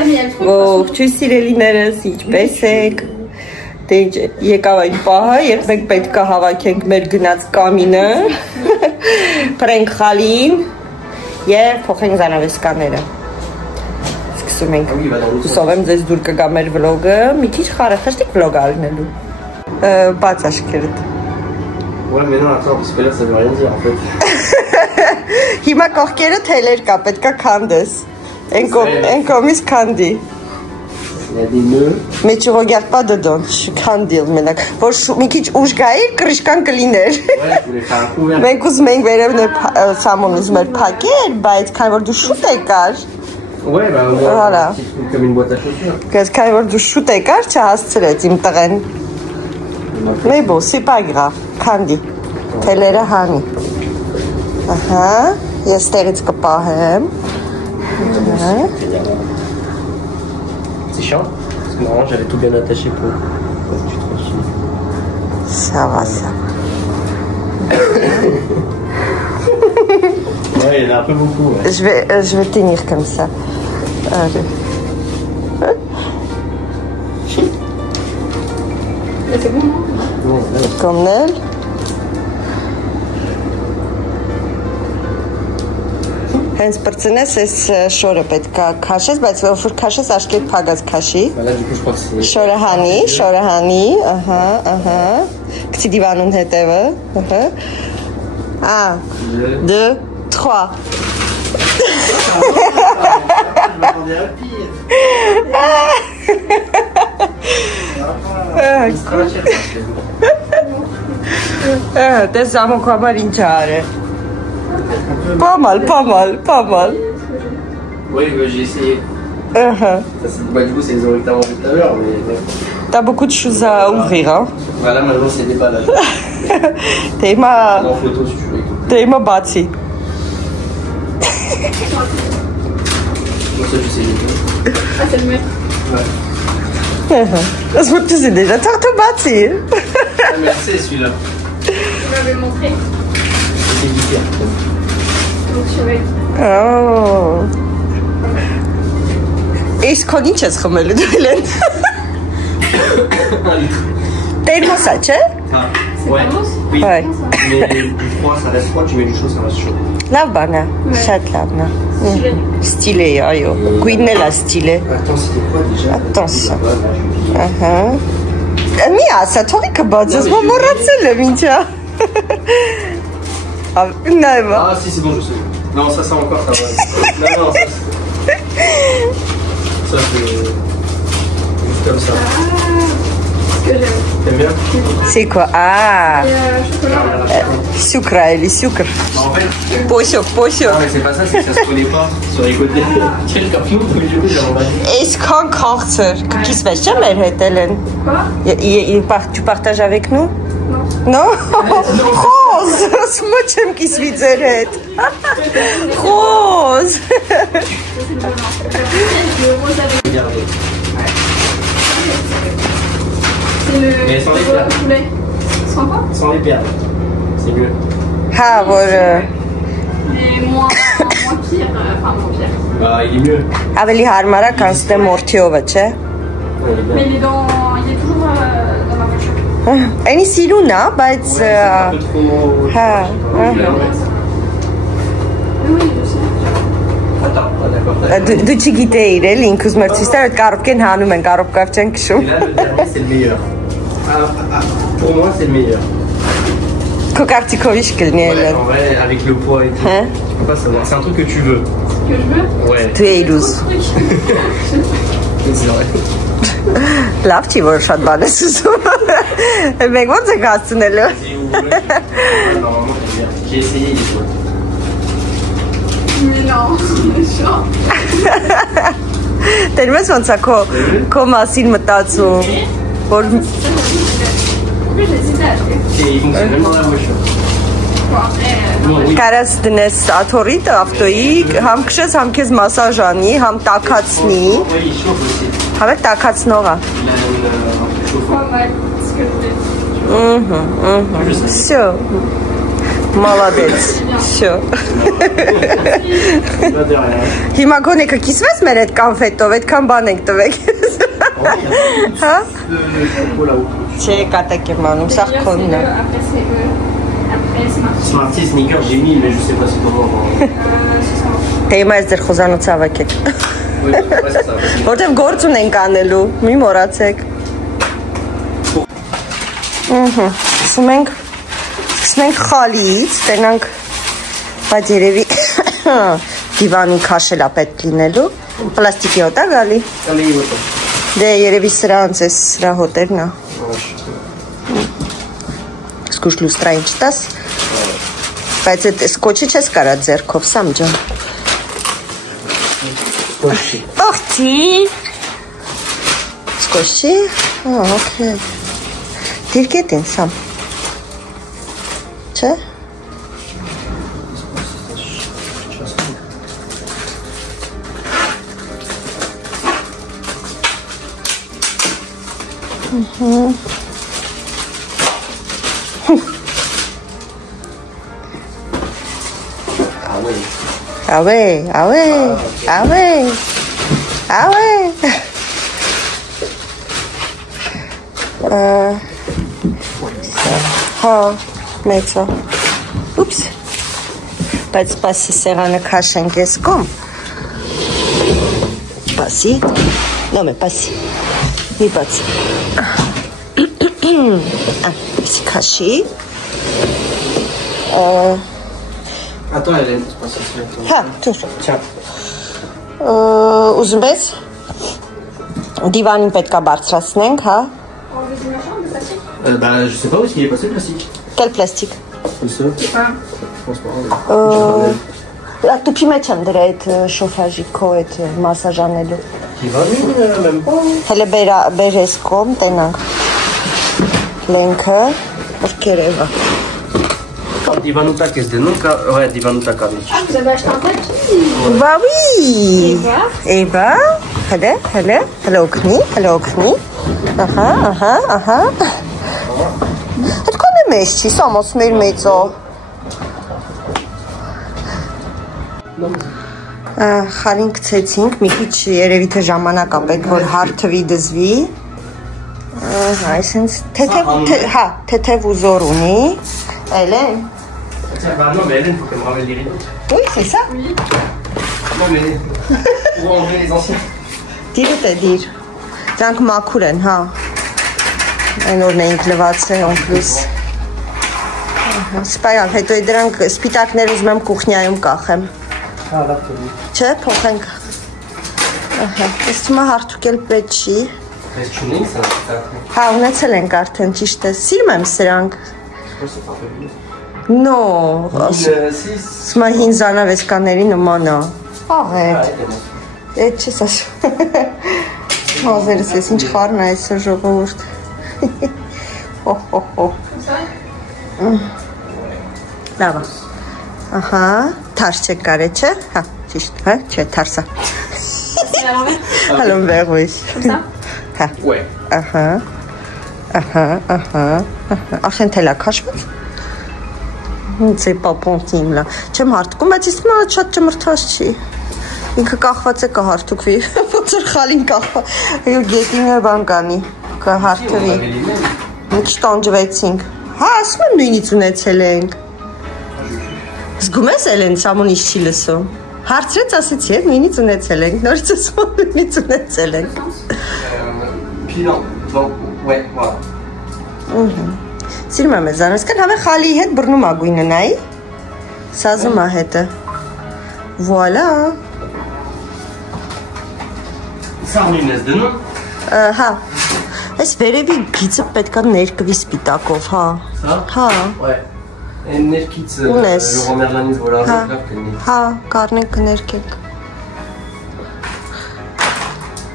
Ողջույն սիրելիներս, ինչպե՞ս եք։ Դե եկավ այն պահը, երբ մենք պետք է հավաքենք մեր գնաց կամինը, փրենք խալին եւ փոխենք զանավեսկաները։ Սկսում ենք։ Հուսով եմ ձեզ դուր կգա մեր վլոգը, մի քիչ խարախշտիկ վլոգ ալնելու։ Բաց աշկերտ։ Ouais, mais non, attends, parce que là, ça veut rien dire, en fait. Հիմա կողքերը թելեր կա, պետքա քանդես։ Են կոմից քանդի։ Il y a des nœuds. Mais tu regardes pas dedans, je քանդիլ մենակ։ Որ մի քիչ ուժ գայի, կրիշկան կլիներ։ Ouais, je voulais faire un couvert. Մենք ուզում ենք վերևներ սամոն ուզում էր փակել, բայց քանի որ դու շուտ եկար։ Ouais, bah, au moins, Voilà. comme une boîte à chaussures. Քանի որ դու շուտ եկար, չհասցրեց իմ տղեն։ Mais bon, c'est pas grave, քանդի։ Թելերը հանի։ Ահա, ես ստերից կպահեմ։ C'est chiant, parce que normalement j'avais tout bien attaché pour que tu te reçues. Ça va, ça va. Ouais, il y en a un peu beaucoup. Ouais. Je vais tenir comme ça. Allez. C'est bon, non? Ouais, Comme elle. Hենց բրցնես այս շորը պետքա քաշես, բայց որ քաշես աշկետ փագած քաշի։ bah, là, du coup, je crois que c'est. Շորը հանի, ահա, գցի դիվանուն հետևը, ահա։ 1 2 3 Je m'attendais à pire. Դες զամոք համար ինչ արը։ Pas mal. Oui, bah, j'ai essayé. Uh-huh. Ça, bah, du coup, c'est les oreilles que t'as mangé tout à l'heure, mais. Ouais. T'as beaucoup de choses à ouvrir, hein. Voilà, maintenant, c'est des balles. T'es ma... En photo, si tu veux. T'es ma bâti. Moi, ça, je sais les deux. Ah, c'est le mec. Ouais. Ça se voit que tu sais déjà, t'as te bâti. Ah, mais c'est celui-là. Tu m'avais montré. C'est hyper. Donc, je vais. Oh. Est-ce qu'on y est comme le duel? T'es le ça, tu Ah, C'est ouais. pas mousse? Oui. Ouais. Mais du froid, ça reste froid, tu mets du chaud, ça reste chaud. La bana, chat labna. Stylé, ayo. Queen la stylé. Attends, c'était quoi déjà? Attention. Mia, ça t'aurait que bazas, moi moratsel mincha. Ah, non. Ah, si, c'est bon, je sais. Non, ça encore, ça va. Non, ça. Ça, c'est. Juste comme ça. Ah, ce que j'aime. T'aimes bien? C'est quoi? Ah, Et chocolat. sucre, elle est sucre. Bah, en fait. Pochok. Non, mais c'est pas ça, c'est que ça se connaît pas sur les côtés. Quel carton, du coup, j'ai emballé. Est-ce qu'on corser? Qui se fait jamais, Hélène? Quoi? Tu partages avec nous? Non. Non? Rose! C'est moi qui suis direct. Rose! C'est le blanc. Le rose avec. Regardez. C'est le. Mais sans les perles. poulet. Sans quoi? Sans les perles. C'est mieux. Ah, voilà. Mais moins pire. Enfin, moins pire. Bah, il est mieux. Ավելի հարմար է քան ստե մորթիովը, չէ։ Mais il est dans. Il est toujours dans ma voiture. Այնի սիրուն է, բայց Ouais, c'est un peu trop. Հա, Oui, je sais. Attends, d'accord. դու չգիտեիր էլ ինք ուզում էր ցույց տալ այդ կարոպկեն հանում են, կարոպկավ չեն քշում։ Et là, le dernier, c'est le meilleur. Pour moi, c'est le meilleur. Քո կարծիքով ի՞նչ կլինի Ouais, այլն։ en vrai, avec le poids et tout. Hein? Tu peux pas savoir. C'est un truc que tu veux. Que je veux. Ouais. Դու էիր ուզ։ C'est vrai. Լավ չի որ շատ բան ես ուզում։ Մենք ո՞նց ենք հասցնելու։ Et où vous voulez. Normalement, c'est bien. J'ai essayé, il est chouette. Mais non, c'est chaud. Տերում ես ոնց է քո մասին մտածում։ Որ En plus, j'ai hésité à acheter. Et il fonctionne même dans la voiture. Bon, après. Bon, oui. կարաս դնես աթորիտը ավտոյի, համ քշես, համ քեզ մասաժ անի, համ տաքացնի։ Oui, il chauffe aussi. Հավեք տաքացնող է։ Il a un chauffeur. Pas mal. Ce que je voulais. Всё. Молодец. Всё. Հիմա գոնե կկիսվես մեր այդ կոնֆետով, այդքան բան եք տվեք։ Հա? Չէ, կատակ եմ անում, սա քոնն է։ Smarty sneaker génie, mais je sais pas si comment. Դե հիմա ես ձեր խոզանոց հավաքեք։ Որտեվ գործ ունենք անելու, մի մոռացեք։ Սկսենք խալից, տենանք, բայց երևի դիվանին քաշելա պետք լինելու, պլաստիկի հոտ է գալի։ Դե երևի սրանց ես սրա հոտերն է։ Սկուշ լուստրային չտաս, բայց այդ սկոչի չես կարա ձերքով, Սամ ջան։ Ողջի։ Սկոչի, օքեյ։ Դիրկետ են, Սամ։ Չէ։ Ավե։ Հա, մեծա։ Ուպս։ Բայց սպասի սեղանը քաշենք ես կոմ։ Սպասի։ Նոմե, սպասի։ Մի բացի։ Իսի քաշի։ Attends, Hélène, c'est pas ça. Հա, թուր։ Tiens. Ուզում ես դիվանին պետք է բարձրացնենք, հա։ Bah, je sais pas où est-ce qu'il est passé le plastique. Quel plastique? Comme ça. Je pense pas. Տուփի մեջ եմ դրա այդ շոֆաժի քո այդ մասաժանելու։ Դիվանին même pas. Հələ բերես կոմ, տենանք։ Լենքը, որքերևը։ Divanoutak est de nom, ouais, Divanoutak avec. Ah, vous avez acheté un tapis? Bah oui. Et bah, hello, Kni. Aha. Այդ կոնե մեծ չի, սամոց մեր մեծո։ Խալին գցեցինք, մի քիչ երևի թե ժամանակ է պետք որ հարթվի դզվի։ Այսինքն թեթև ու զոր ունի։ Hélène. Tiens, bah non, mais Hélène, faut qu'elle me ramène les rideaux. Oui, c'est ça. Oui. Non, mais pour enlever les anciens. Dire. Դրանք մաքուր են, հա։ Այն օրն էինք լվացել, on plus։ Սպայակ, հետո դրանք սպիտակներ ուզում եմ կուխնյայում կախեմ։ Ah, là, c'est bon. Չէ, փոխենք։ Ահա, ես թվում է հարթուկել պետք չի։ Est-ce que tu n'es ça? Հա, ունեցել ենք արդեն, ճիշտ է։ Սիրում եմ սրանք։ C'est pas fait. No, 6. սմա հին զանավեսկաների նման է։ Աղետ։ Այդ չես ասում։ Մազերս ես ինչ խառն է այսօր ժողովուրդ։ Հո։ Լավ է։ Ահա, թարս չեք կարել, չէ՞։ Հա, ճիշտ, հա, չէ, թարսա։ C'est à l'envers? Հալոն վեղույի։ Comme ça? Հա։ Ouais. Ահա։ Ախեն թելա քաշված։ Ոնց է պապոնտին լա։ Չեմ հարտկում, բայց իսկ մա շատ ճմրթած չի։ Ինքը կախված է կհարտուկվի։ Ոնց էր խալին կախված։ Այո, գետինը բան կանի, կհարթվի։ Մի քիչ տանջվեցինք։ Հա, ասում եմ նույնից ունեցել ենք։ Զգում ես Էլեն, Սամոնից չի լսում։ Հարցրեց ասեցի, նույնից ունեցել ենք, նորից ասում նույնից ունեցել ենք։ Puis donc, ouais, voilà. Սիրում եմ ես անեսկան, հավե խալի հետ բռնում ա գույնը նայի։ Սազում ա հետը։ Voilà։ Ça, on est de nom. Հա։ Այս վերևի գիծը պետքա ներկվի սպիտակով, հա։ Ça? Հա։ Ouais. Et Nerkitz, le Ounes. Romerlanis, voilà, Հա։ je crois que Nerkitz. Հա, կառնենք կներկենք։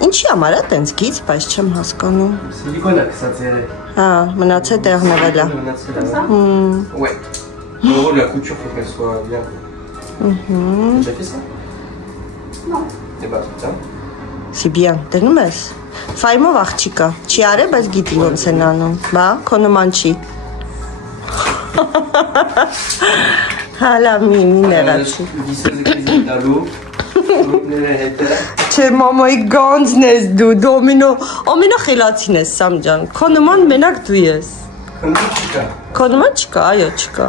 Ինչի համար է տենց գիծ, բայց չեմ հասկանում։ Silicone, ça c'est. Հա, մնացե տեղն է վելա։ Ouais. En gros, la couture, faut qu'elle soit bien. T'as déjà fait ça? Non. Et bah, tiens. Սիբիան, դնում ես։ Ֆայմով աղջիկա, չի արել, բայց գիտի ոնց են անում։ Բա, քո նման չի։ Հալա մի նեղացի։ Չէ մամայի գանձն ես դու, ամենո խելացին ես Սամջան, քո նման մենակ դու ես։ Քո նման չկա, այո չկա։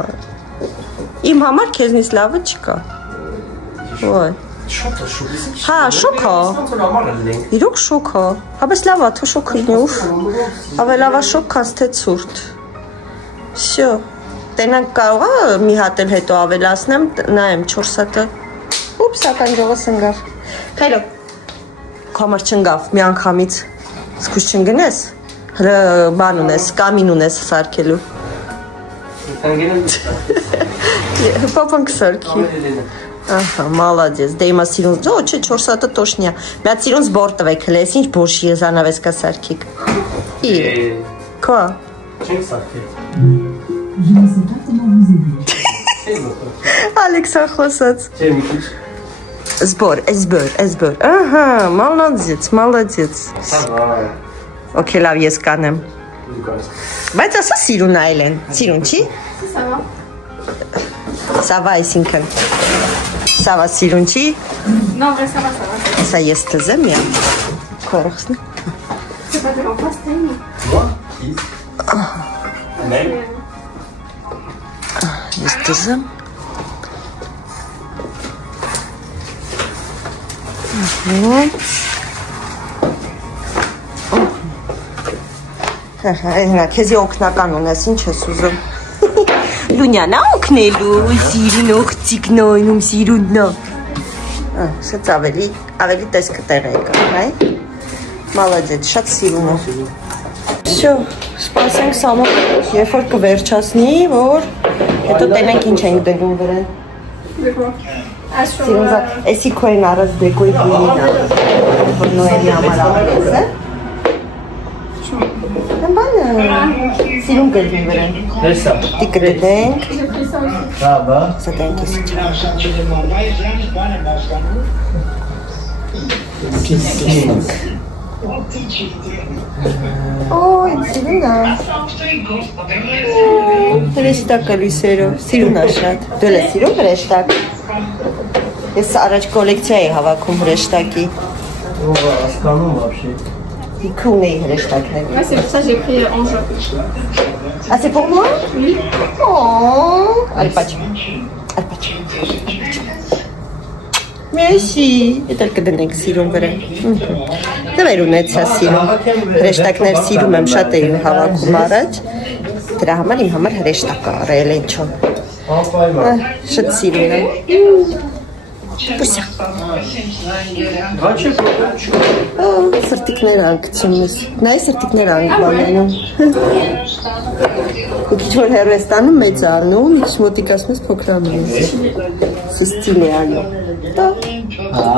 Իմ համար քեզնից լավը չկա։ Ոայ։ Հա, շոքա։ Իրոք շոքա։ Հաբես լավա, թու շոք լինի ուֆ։ Ավելավա շոք քանց թե ցուրտ։ Всё։ Տենանք կարող է մի հատ էլ հետո ավելացնեմ, նայեմ 4 հատը։ Ուպս, ականջողս ընգավ։ Խելո։ Քամար չընգավ մի անգամից։ Սկուշ չընգնես։ Բան ունես, կամին ունես սարքելու։ Պապանք սարքի։ Ահա, մալադես, դե իմա սիրունց, ո, չէ, 4 հատը տոշնյա։ Մի հատ սիրունց բոր տվեք, հլե, ես ինչ բոշի զանավեսկա սարքիկ։ Իր, կա։ Չենք սարքել։ Ալեքսա խոսած։ Չէ, մի քիչ։ Զբոր, ահա, մալադեց։ Okay, լավ, ես կանեմ։ Բայց ասա սիրուն այլ են, սիրուն չի։ Սավա։ Սավա այսինքն։ Սավա սիրուն չի։ Non, vrai, ça va. Սա ես տզեմ յա։ Քորոխսն։ C'est pas de l'enfance, t'es une. Moi? Qui? Même? Ես տզեմ։ Հա, քեզի օգնական ունես, ինչ ես ուզում։ Լունյանա օգնելու, սիրուն օգտիկնոյնում սիրուննո։ Շատ ավելի տեսքը տեղ եկա, հայ։ Մալադեց, շատ սիրուն է։ Всё, սպասենք Սամոն, երբ որ կվերջացնի, որ հետո տենենք ինչ ենք դնում վրան։ De quoi? Ah, sur Սիրունզա, էսի քո են առած դեկոյի գինին որ նոյելի համար ավելես է։ Բանը, սիրուն կրվի վրան։ Հեսա։ Տիկրդենք, J'ai pris ça aussi. Հա, բա։ սատենք եսի չա։ Օй, սիրուն է։ Հրեշտակ է լույսերով, սիրուն է շատ։ Դու ես սիրում հրեշտակ։ Ես առաջ կոլեկցիա էի հավաքում հրեշտակի։ Հասկանում вообще։ Իքը ունեի հրեշտակների։ Ouais, c'est pour ça que j'ai pris en jaune. Ah, c'est pour moi? Oui. Oh, Alpaç. Merci. Եթել կդնենք սիրուն վրա։ Դվեր ունեցա սիրուն։ Հրեշտակներ սիրում եմ շատ էի հավաքում առաջ։ Դրա համար իմ համար հրեշտակ առել են չո։ Անպայման։ Շատ սիրուն եմ։ Պուսա։ Ոչ է Սրտիկներ անգցում ես։ Նայ սրտիկներ անգբանենում։ Քիչ որ հերոստանում մեծ անում, ինչ մոտիկացում ես փոքրանում ես։ Սստիլ է այո։ Հա։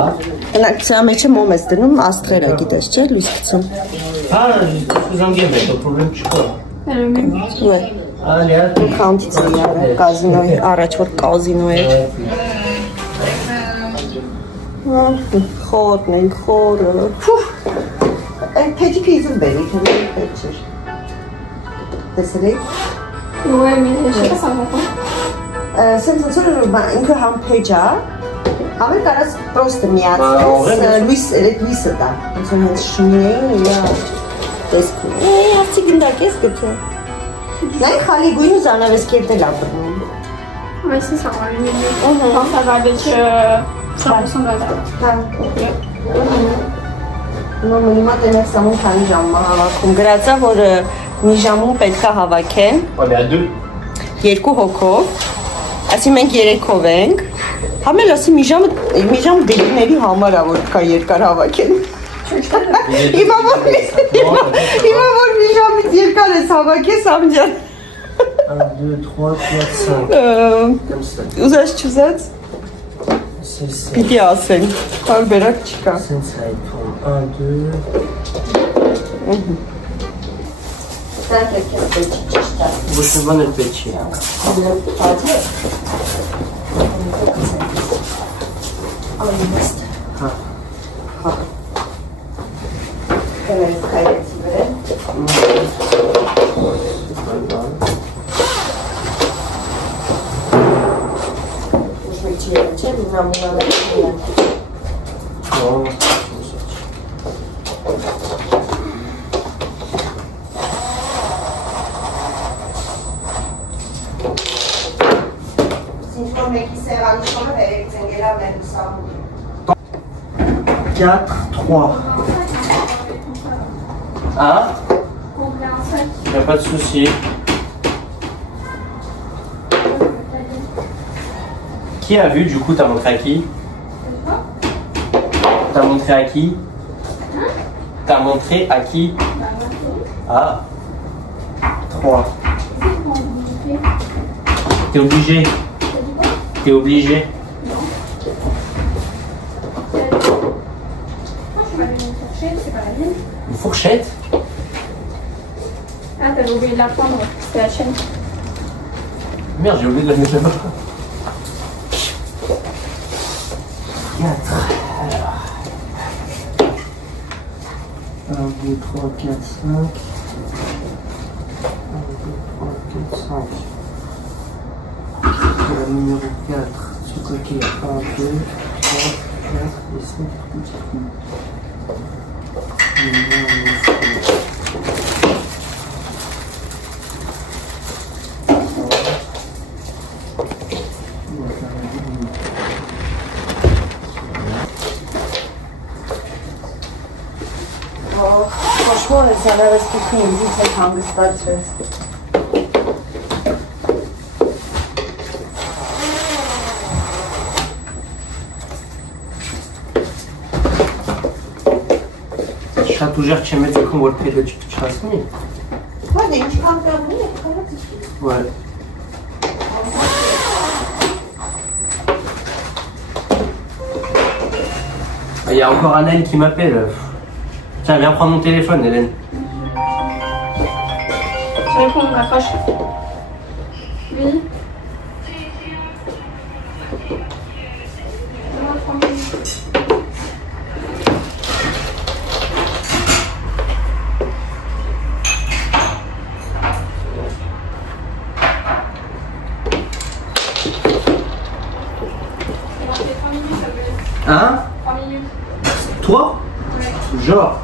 Նակցիա մեջ մոմ ես դնում, աստղերա գիտես, չէ՞, լույս գցում։ Հա, զանգեմ հետո պրոբլեմ չկա։ Ուե։ Ալիա։ Քանտից իարա, կազինոյի, առաջ որ կազինո էր։ Խոտն ենք, խորը։ Այն փեջիկը իզում բերի, թե մի պետ չեր։ Տեսել եք։ Ouais, mais je sais pas ça va pas. Սենց ոնց որ ինքը համ փեջա, ամեն կարած պրոստը միացնես, լույսը տա։ Ոնց որ հենց շմին, իա, տեսքում։ Արդի գնդակ ես գտե։ Նայ խալի գույնը զանավեսքի հետ էլ ապրնում։ Ouais, c'est ça, ouais. Quand ça va avec 100% d'azar. Հա, նո մինիմա տենեք սամուն քանի ժամը հավաքում։ Գրածա, որ մի ժամում պետքա հավաքեն։ Ալիա 2։ 2 հոգով, ասի մենք 3-ով ենք, համել ասի մի ժամ դելիների համար է, որ կա երկար հավաքեն։ Հիմա որ մի ժամից երկար ես հավաքես, ամջան։ 1, 2, 3, 4, 5։ Ուզած չուզած, պիտի ասեն, տարբերակ չկա։ Սենց այդ 1, 2։ Սրանք եք ես պետք ճիշտ է։ Ոչ մի բան էլ պետք չի։ Հա։ Հա։ Կներեք հայեցի վրա։ Quatre, 3. Hein? Il n'y a pas de souci. Qui a vu du coup? T'as montré à qui? T'as montré à qui? T'as montré à qui? Ah. 3. T'es obligé. T'es obligé. Une fourchette? Ah, t'avais oublié de la prendre, c'était la chaîne. Merde, j'ai oublié de la mettre là-bas. 4. Alors. 1, 2, 3, 4, 5. 1, 2, 3, 4, 5. C'est la numéro 4. Ce côté, 1, 2, 3, 4 et 5 petits coups. Franchement, ça va rester une visite, ça hանգստացրեց։ Շատ ուժեղ չեմ եկում, որ փետը չչասնի։ Բայց ինչքան կողմի է, կարծես։ Ouais. Il y a encore Annelle qui m'appelle. Tiens, viens prendre mon téléphone, Hélène. Je réponds, raccroche. Oui. Hein? 3 minutes. Toi? Ouais. Genre.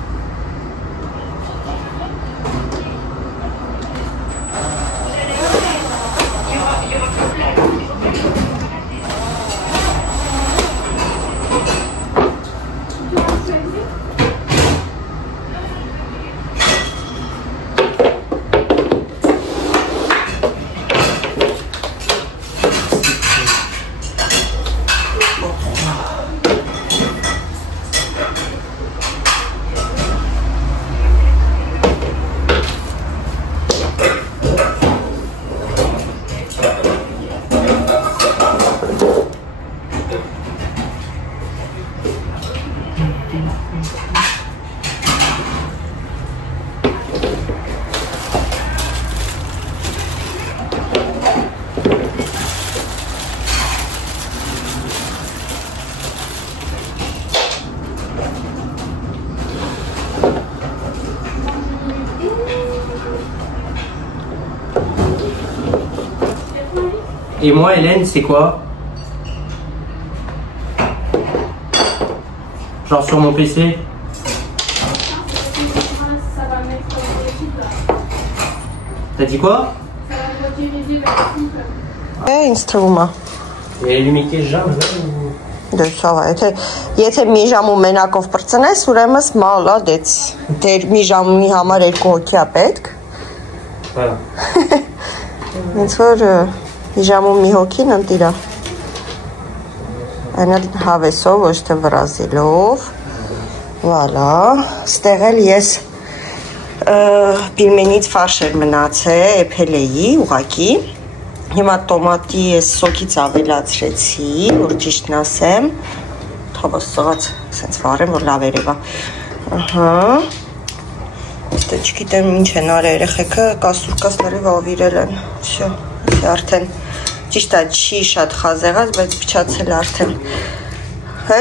Et moi, Hélène, c'est quoi? Genre sur mon PC? Ça va mettre le site là. T'as dit quoi? Ça va rediriger vers le site. Ինձ թվում է։ Et limité jam là ou... Դե սա է, եթե մի ժամում մենակով պրծնես, ուրեմն մալ է դեց։ Դեր մի ժամի համար 2 հոգի է պետք։ Voilà. Ինձ որ մի ժամում մի հոգին ընտիրա։ Այնալ հավեսով, ոչ թե վրազելով։ Վալա, ստեղ էլ ես պիլմենից ֆարշ էր մնացել, էփել էի ուղակի։ Հիմա տոմատի ես սոկից ավելացրեցի, որ ճիշտն ասեմ։ Թավոս սղաց, սենց վարեմ, որ լավ երևա։ Ահա։ Դե չգիտեմ ինչ են արել երեխեքը, կասուրկասները վավիրել են։ Всё, արդեն ճիշտ է, չի շատ խազեղած, բայց փչացել արդեն։ Հա։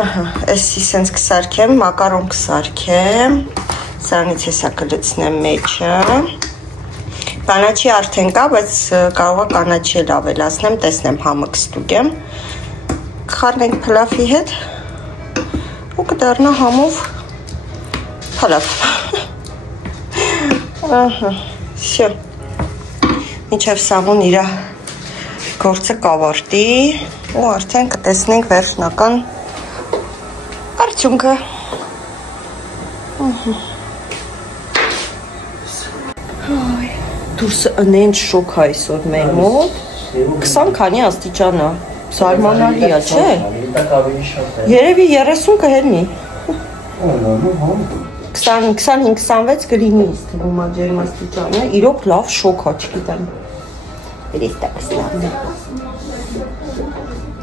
Ահա, էսի սենց կսարքեմ, մակարոն կսարքեմ։ Սրանից հեսա կլցնեմ մեջը։ Կանաչի արդեն կա, բայց կարող է կանաչի էլ ավելացնեմ, տեսնեմ համը կստուգեմ։ Կխառնենք փլավի հետ ու կդառնա համով փլավ։ Ահա, շո։ Մինչև Սամոն իր գործը կավարտի ու արդեն կտեսնենք վերջնական արդյունքը։ Դուրսը ընենց շոք այսօր մեր մոտ, 20 քանի աստիճան է, զարմանալի է, չէ։ Երևի 30 կհելնի։ 25-26 կլինի ինձ թվում է ջերմաստիճանը, իրոք լավ շոք է, չգիտեմ։ Հրեշտակ սնանն է։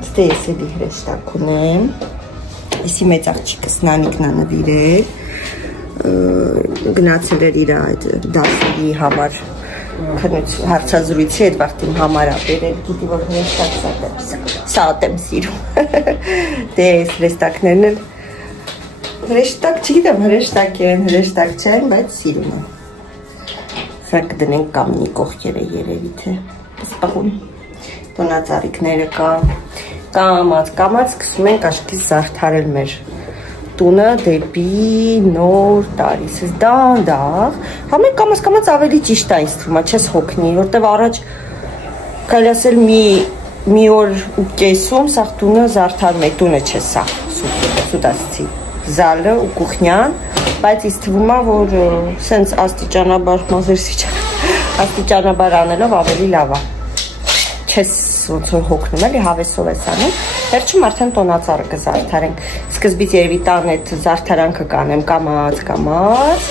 Ստե ես էլի հրեշտակ ունեմ, եսի մեծ աղջիկս նանիկն է նվիրել, գնացել էր իր այդ դասերի համար հարցազրույցի այդ վաղտին համար ապերել, գիտի որ հրեշտակ սատ եմ սիրում, դե ես հրեշտակներն էլ, հրեշտակ չգիտեմ, հրեշտակ են, հրեշտակ չեն, բայց սիրում եմ, սա կդնենք կամնի կողքերը երևի թե, սպաղում, տոնածարիքները կամած սկսում ենք աշկիս զարդարել մեր տունը դեպի նոր տարի, սես դանդաղ, համեն կամաց ավելի ճիշտ է ինձ թվում է, չես հոգնի, որտև առաջ կարելի ասել մի օր ու կեսում սաղ տունը զարդարում է, տունը չէ սաղ, սուտասցի, զալը ու կուխնյան, բայց ինձ թվում է, որ սենց աստիճանաբար անելով ավելի լավ է, չես ոնց որ հոգնում էլի հավեսով ես անում, վերջում արդեն տոնածառը կզարդարենք, սկզբից երևի տան այդ զարդարանքը կանեմ կամած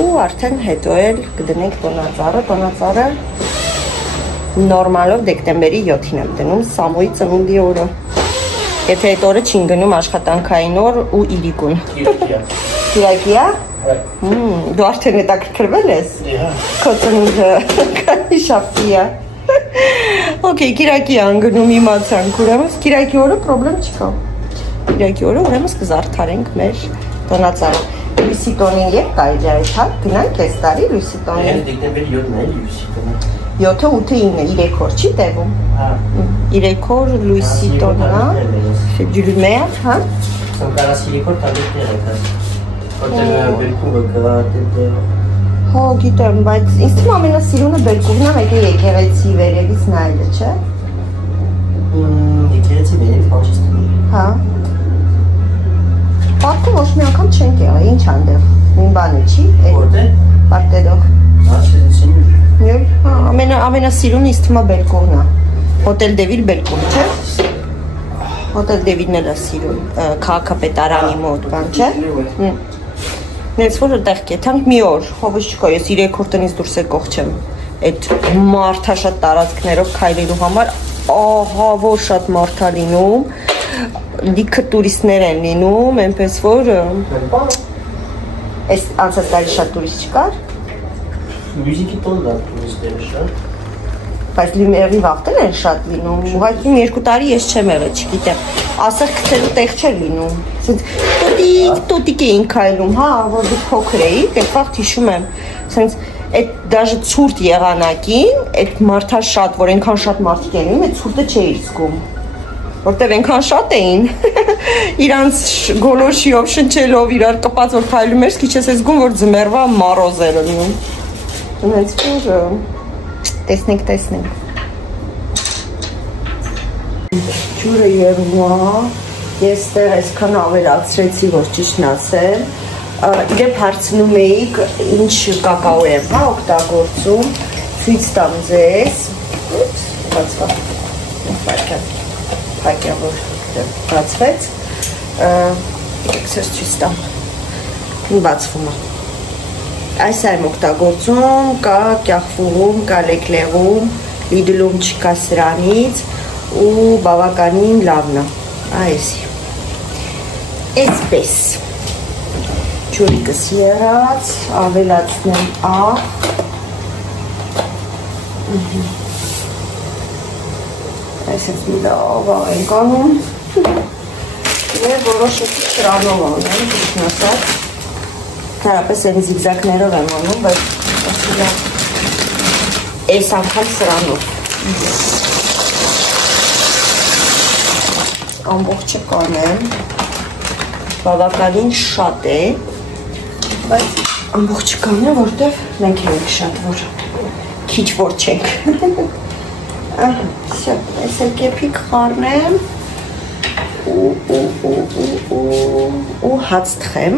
ու արդեն հետո էլ կդնենք տոնածառը նորմալով դեկտեմբերի 7-ին եմ դնում Սամոյի ծնունդի օրը, եթե այդ օրը չին գնում աշխատանքային օր ու իրիկուն։ Կիրակի է? Դու արդեն հետաքրքրվել ես? Քո ծնունդը քանի շաբթի է։ Okay, կիրակի անգնում իմացանք, ուրեմն կիրակի օրը պրոբլեմ չկա։ Կիրակի օրը ուրեմն կզարդարենք մեր տոնածառը։ Լույսի տոնին երբ կարելի է այդ հատ գնանք այս տարի լույսի տոնին։ Դեկտեմբերի 7-ն է լույսի տոնը։ 7-ը 8-ը 9-ը 3 օր չի տևում։ 3 օր լույսի տոնն է։ Ջուրմեր, հա։ Սանկարաս 3 օր տալիքներ է։ Որտեղ բերկուվը կա դե Հո, գիտեմ, բայց ինձ թվում ամենասիրունը բերկուվն է, մեկ է եկեղեցի վերևից նայելը, չէ։ Եկեղեցի վերևից բան չես տունի։ Հա։ Պարտը ոչ մի անգամ չենք եղել, ինչ անդեղ, նույն բանը չի։ Որտե՞ղ։ Պարտերով։ Հա, չեմ։ Ամենասիրունը ինձ թվում է բերկուվն է։ Հոտել Դևիլ բերկուվ, չէ։ Հոտել Դևիլն էլ է սիրուն, քաղաքապետարանի մոտ, բան, չէ։ Նենց որ այդտեղ կեթանք մի օր, հովս չկա, ես 3 օր տնից դուրս եկող չեմ, այդ մարդաշատ տարածքներով քայլելու համար, ահա որ շատ մարդ է լինում, լիքը տուրիստներ են լինում, այնպես որ, այս անցած տարի շատ տուրիստ չկար։ Մյուզիկի տոնն է տուրիստները շատ։ Բայց լիմերի վաղտեն են շատ լինում, ուղղակի 2 տարի ես չեմ եղել, չգիտեմ, ասեղ քթելու տեղ չէր լինում, սենց տոտիկ էին քայլում, հա, որ դուք փոքր էիք, այդ վաղտ հիշում եմ, սենց այդ դաժե ցուրտ եղանակին, այդ մարդաշատ, որ այնքան շատ մարդիկ են լինում, այդ ցուրտը չէիր զգում, որտև այնքան շատ էին, իրանց գոլորշիով, շնչելով, իրար կպած որ քայլում ես, քիչ ես զգում, որ ձմեռվա մառոզ էր լինում, հենց որ տեսնենք։ Ջուրը երում է, ես տեղ այսքան ավելացրեցի, որ ճիշտն ասեմ, իրեպ հարցնում էիք, ինչ կակաո եմ, հա, օգտագործում, ցույց տամ ձեզ, բացվա, փակյա, որ բացվեց, եկսես ցույց տամ, բացվում է։ Այս եմ օգտագործում, կա կյախվուղում, կա լեկլեղում, լիդլում չկա սրանից ու բավականին լավն է, այսի, այսպես, ջուրիկս եղած, ավելացնեմ աղ, այսպես լավ ենք անում, և որոշը սրանով անեմ, ճիշտն ասած, Կարապես են զիգզակներով եմ անում, բայց Այս անգամ սրանով։ Ամբողջը կանեմ, բավականին շատ է, բայց ամբողջը կանեմ, որտև մենք ենք շատ, որ քիչ որ չենք։ Всё, այս էլ կեփիկ խառնեմ ու հաց թխեմ,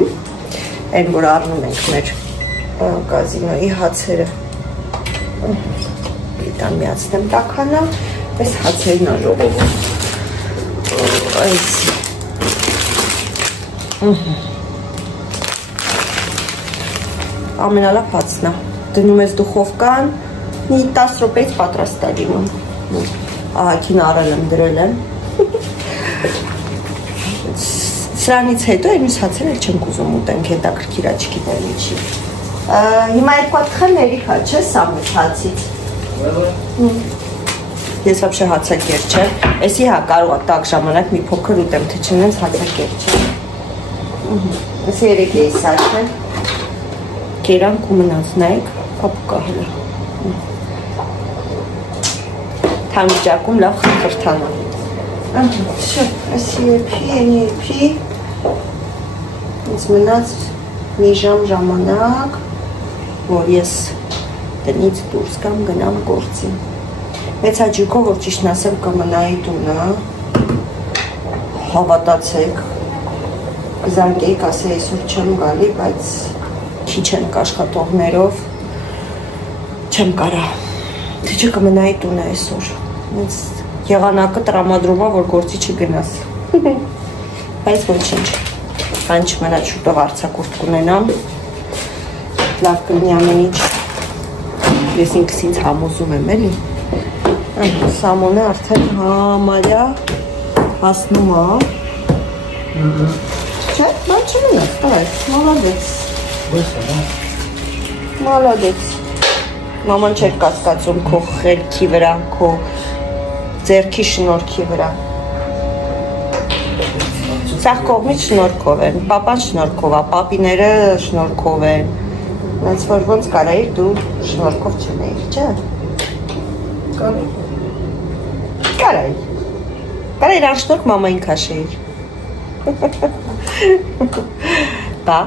այն որ առնում ենք մեր կազինոյի հացերը։ Դիտան միացնեմ տաքանը, այս հացերն աժողովում։ Այս ամենալավ հացն է։ Դնում ես դուխովկան, մի 10 րոպեից պատրաստ է լինում։ Ահագին առել եմ, դրել եմ։ Սրանից հետո այնուս հացերը չենք ուզում ուտենք, հետաքրքիր է, չգիտեմ ինչի։ Հիմա երկու հատ թխեմ երիքա, չէ՞, սա մեծ հացից։ Ես вообще հացակեր չեմ։ Էսի հա կարող է տակ ժամանակ մի փոքր ուտեմ, թե չնենց հացակեր չեմ։ Էսի երեք էի սաշնել։ Կերանք ու մնաց, նայեք, կապուկա հելը։ Թան վիճակում լավ խրթանա։ Շո, էսի եփի, ենի եփի։ Ինձ մնաց մի ժամ ժամանակ, որ ես տնից դուրս կամ գնամ գործի։ Մեծ հաճույքով, որ ճիշտն ասեմ, կմնայի տունը, հավատացեք, կզանգեիք, ասեի այսօր չեմ գալի, բայց քիչ ենք աշխատողներով, չեմ կարա, թե չէ կմնայի տունը այսօր, ինձ եղանակը տրամադրում է, որ գործի չգնաս, բայց ոչինչ, բան չմնա շուտով արձակուրդ կունենամ, լավ կլինի ամեն ինչ, ես ինքս ինձ համոզում եմ էլի, սամոնը արդեն համարյա հասնում է, չէ, բան չմնա, տղայք, մալադեց, մալադեց, մաման չէր կասկածում քո խելքի վրա, քո ձեռքի շնորհքի վրա, սաղ կողմից շնորհքով են, պապան շնորհքով է, պապիները շնորհքով են, ոնց որ ոնց կարայիր դու շնորհքով չնեիր, չէ։ Կարայիր անշնորհք մամային քաշեիր։ Բա։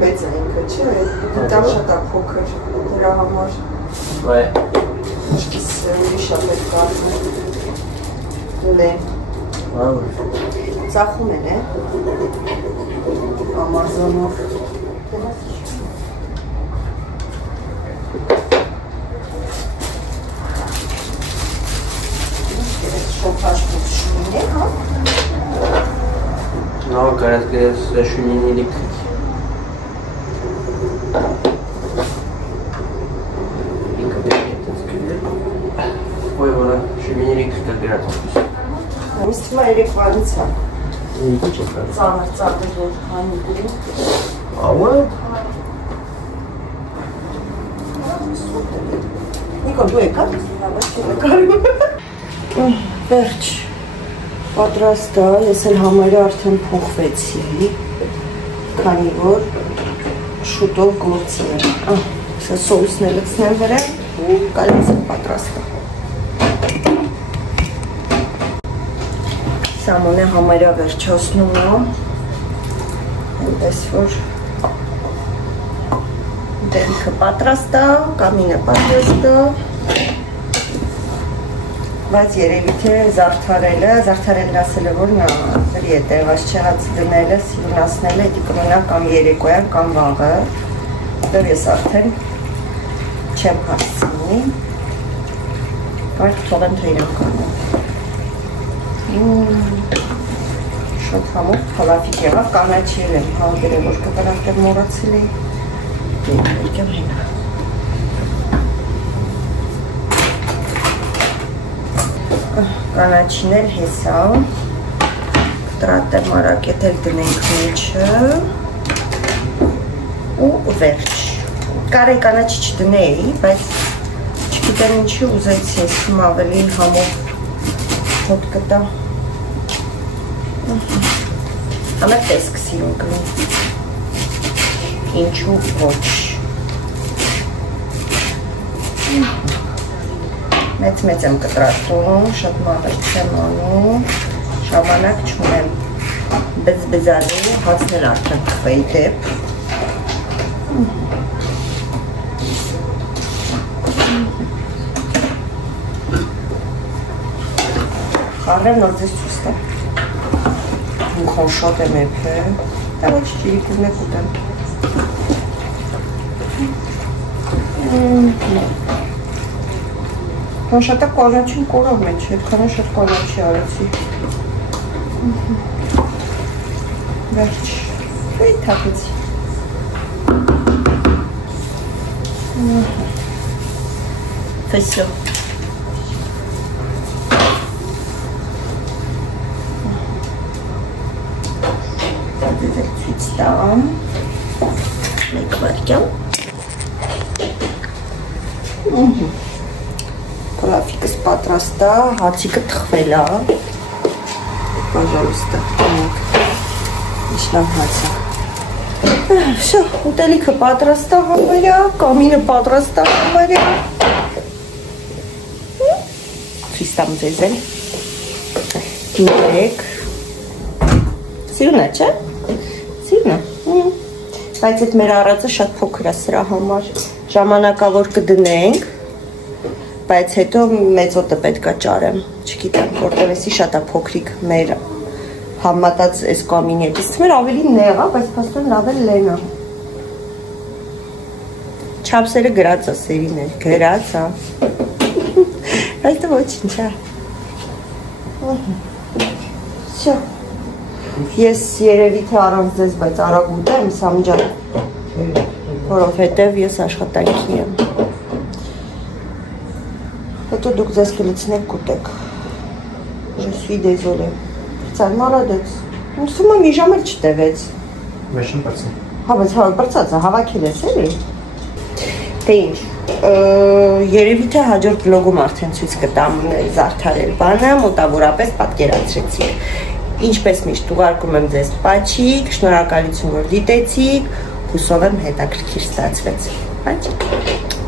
Մեծ է ինքը, չէ, դա շատ է փոքր, դրա համար։ Ouais. Ուրիշ է պետք առնել։ Լեն։ Ծախում են, Ամազոնով։ Շոփաշպուտ շունին է, հա։ Non, quand la cheminée électrique. Չմիներիք կա գրած։ Ինձ թվում է երեկվանից է։ Ինչ է կա։ Ծանր որ քանի դու։ Ահա։ Նիկոլ դու եկա։ Վերջ։ Պատրաստ է, ես էլ համարյա արդեն փոխվեցի, քանի որ շուտով գործել եմ։ Սա սոուսն է լցնեմ վրա ու կալից է պատրաստ է։ Սամոնը համարյա վերջացնում է, այնպես որ ուտելիքը պատրաստ է, կամինը պատրաստ է, բայց երևի թե զարդարելն ասել է, որ նա դրի է տեղած չեղած դնելը, սիրունացնելը, էդի կմնա կամ երեկոյան կամ վաղը, դեռ ես արդեն չեմ հասցնի, բայց թողեմ թե իրան կանեմ։ Շատ համով փալաֆիկ եղավ, կանաչիել եմ, հանդերել, որ կտրանքեր մորացել էի, երկեմ հենա։ Կանաչին էլ հեսա, կտրատը մարակետ էլ դնենք մեջը ու վերջ։ Կարեի կանաչի չդնեի, բայց չգիտեմ ինչի ուզեցի, ես թվում ավելի համով հոտ կտա։ Համեր տեսք սիրուն կլին։ Ինչու ոչ։ Մեծ եմ կտրատում, շատ մանր չեմ անում, ժամանակ չունեմ բզբզալու, հացնել արդեն թխվեի դեպ։ Խարրեմ նոր ձեզ ցույց տամ։ Ինքոն շատ եմ էփել, դա չջիրիկում եք ուտեմ։ Շատ է կանաչին կորով մեջ, հետքանը շատ կանաչի արեցի։ Վերջ, վեի թապեցի։ Վեսյո։ Դեզ էլ ցույց տամ, մեկ վարկյալ։ Փալաֆիկս պատրաստ է, հացիկը թխվել է։ Պաժալուստը, ինչ լավ հաց է։ Շո, ուտելիքը պատրաստ է համարյա, կամինը պատրաստ է համարյա։ Ցույց տամ ձեզ էլ։ Դիմեք։ Սիրուն է, չէ՞։ Սիրուն է։ Բայց այդ մեր առածը շատ փոքր է սրա համար։ Ժամանակավոր կդնենք, բայց հետո մեծ օտը պետք է ճարեմ, չգիտեմ, որտեղ էսի շատ է փոքրիկ մեր համատած այս կամինի հետ, իսկ մեր ավելի նեղ է, բայց փաստորեն լավ էլ լեն է։ Չափսերը գրած է սերին էլ, գրած է։ Բայց դա ոչինչ է։ Շո։ Ես երևի թե առանց ձեզ, բայց արագ ուտեմ, Սամջան, որովհետև ես աշխատանքի եմ։ Հետո դուք ձեզ կլցնեք կուտեք։ Je suis désolé։ Ծան մարադեց։ Ինձ թվում է մի ժամ էլ չտևեց։ Մեզ չեմ պրծել։ Հա, բայց պրծած է, հավաքել ես էլի։ Թե ինչ, երևի թե հաջորդ վլոգում արդեն ցույց կտամ զարդարել բանը, մոտավորապես պատկերացրեցի։ Ինչպես միշտ ուղարկում եմ ձեզ պաչիկ, շնորհակալություն որ դիտեցիք, հուսով եմ հետաքրքիր ստացվեց։ Պաչիկ։